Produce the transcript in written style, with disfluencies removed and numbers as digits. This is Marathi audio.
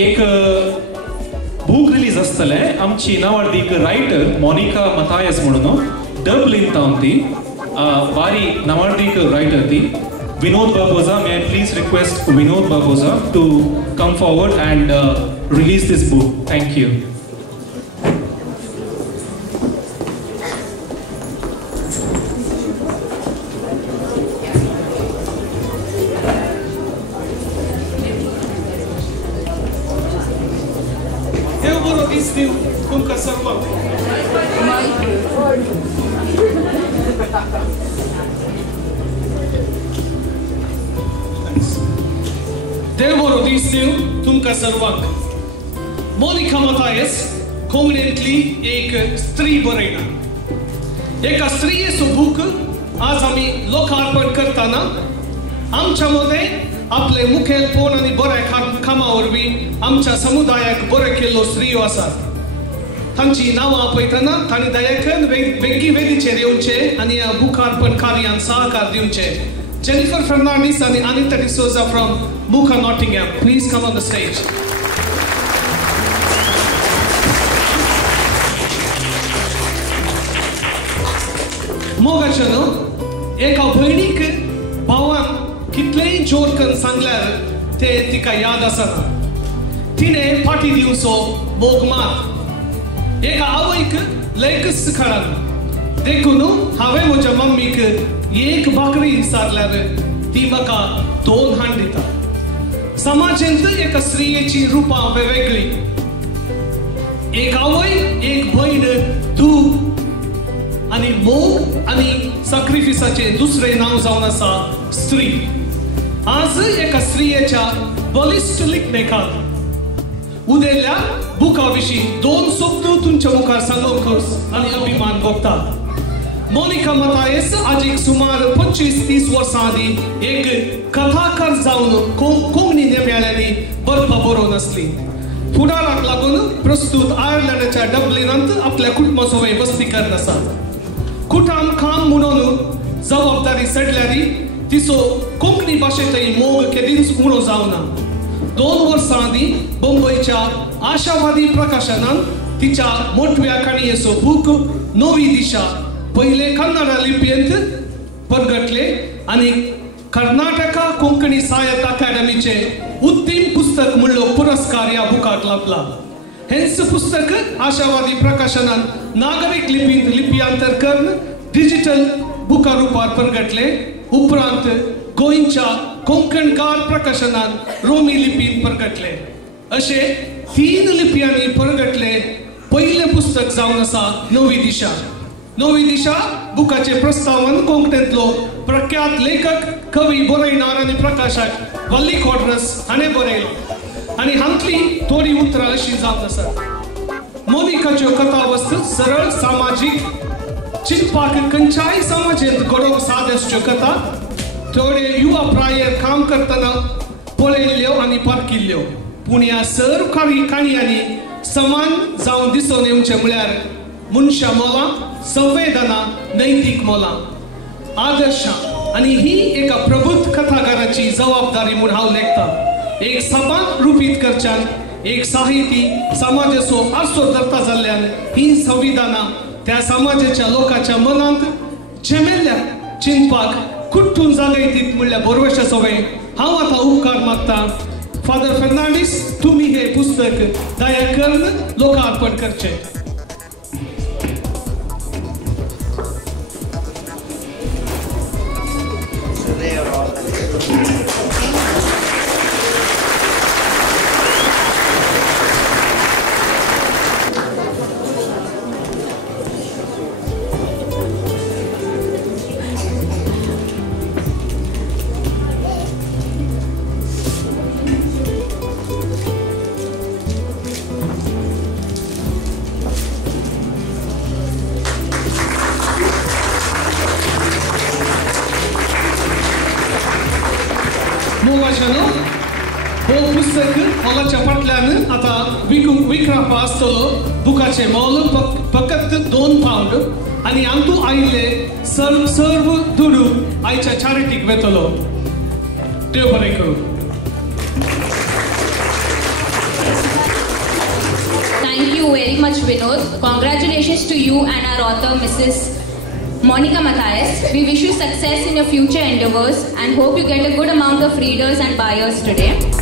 एक बूक रिलीज आसतले आमची नावाडीक रायटर मोनिका मथायस म्हणून डबलिन तावन ती वारी नावाडीक रायटर ती Vinod Barbosa. May I please request Vinod Barbosa to come forward and release this book. Thank you. Eu vou dizer como que essa देवबरो दिसदेव तुमका सर्वांक मोनिका मथायस कॉन्फिडेंटली एक स्त्री बरयना एका स्त्रीयेचो बूक आज आम्ही लोकार्पण करताना आमच्या मध्ये आपले मुखेलपण आणि बऱ्या कामा वरवीं आमच्या समुदायाक बरे केल्लो स्त्रियो आसात तांची नांवां आपयतना तांणी दयाकन वेगळी वेदीचेर येवचे आनी ह्या बुकार्पण कार्यान सहकार दिवचे Jennifer Fernandez and Anita D'Souza from Buka, Nottingham. Please come on the stage. मोगाचनो एका भयणीक भावान कितलेय जोर करून सांगल्यार ते तिका याद आसना तिने फाटी दिवचो मोग मात एका आवयक लयकस कळना देखून हांवें म्हज्या मम्मीक एक भाकरी विचारल्यार ती म्हाका 2 हांड दिता समाजांत एका स्त्रियेची रुपां वेगळी एक आवय एक भयण तूं आनी मोग आनी सॅक्रिफिसाचे दुसरे नांव जावन आसा स्त्री आज एका स्त्रियेच्या बलिश्ट लिखणेकात उदेल्या बुका विशीं 2 शब्द तुमच्या मुखार सांगूंक आनी अभिमान भोगता मोनिका मथायस आज एक सुमार 25-30 वर्सां आदी एक कथाकार जावन कोंकणी नेम्याळ्यांनी बर्फ बरोवन आसली फुडाराक लागून प्रस्तुत आयर्लंडाच्या डब्लिनांत आपल्या कुटुंबा सोबत वस्ती करत आसा कुटाम काम म्हणून जबाबदारी सडल्यारी तिचो कोंकणी भाशेंतय मोग केदींच उणो जावना 2 वर्सां आदी मुंबयच्या आशावादी प्रकाशनान तिच्या मोठव्या काणयेचो बूक नवी दिशा पहिले कन्नड लिपयेंत परगटले आणि कर्नाटका कोंकणी साहित्य अकादमीचे उत्तम पुस्तक म्हणलो पुरस्कार या बुकाक लाभला हेच पुस्तक आशावादी प्रकाशनान नागरिक लिपयांतर करून डिजिटल बुका रुपार परगटले उपरांत गोंयच्या कोंकणकार प्रकाशनान रोमी लिपीन परगटले अशे 3 लिपयांनी परगटले पहिले पुस्तक जावन आसा नवी दिशा बुकाचे प्रस्तावन कोंकणीतलो प्रख्यात लेखक कवी बरयणार आनी प्रकाशक वल्ली कॉड्रस हाणें बरयलो आनी हांतली थोडी उतरां अशीं जावन आसात मोनिकाच्यो कथा वस्तू सरळ सामाजीक चिंतपाक खंयच्याय समाजांत घडोवंक सादच्यो कथा थोडे युवा प्रायेर काम करतना पळयल्ल्यो आनी परकिल्ल्यो पूण ह्या सर्व काणयांनी समान जावन दिसून येवचें म्हळ्यार मनशा मोलां संवेदना नैतीक मोलां आदर्शां आनी ही एका प्रबुद्ध कथाकाराची जबाबदारी म्हूण हांव लेखतां एक सभान रुपीत करच्यान एक साहिती समाजाचो आरसो धरता जाल्ल्यान ही संविधानां त्या समाजाच्या लोकांच्या मनांत जेमेल्ल्या चिंतपाक कुट्टून जागयतीत म्हणल्यार बरोवशा सवय हांव आतां उपकार मागतां फादर फर्नांडीस तुमी हे पुस्तक दया करून लोकार्पण करचें हो पुस्तक हॉलाच्या फाटल्यान आता विक्रम आसतलो बुकाचे मोल फकत 2 पाउंड आणि हांतू आयिल्ले सर्व दुडू आयच्या चॅरिटीक वेतलो देव बरें करूं very much, Vinod. Congratulations to you and our author, Mrs. Monica Matthias. We wish you success in your future endeavors and hope you get a good amount of readers and buyers today.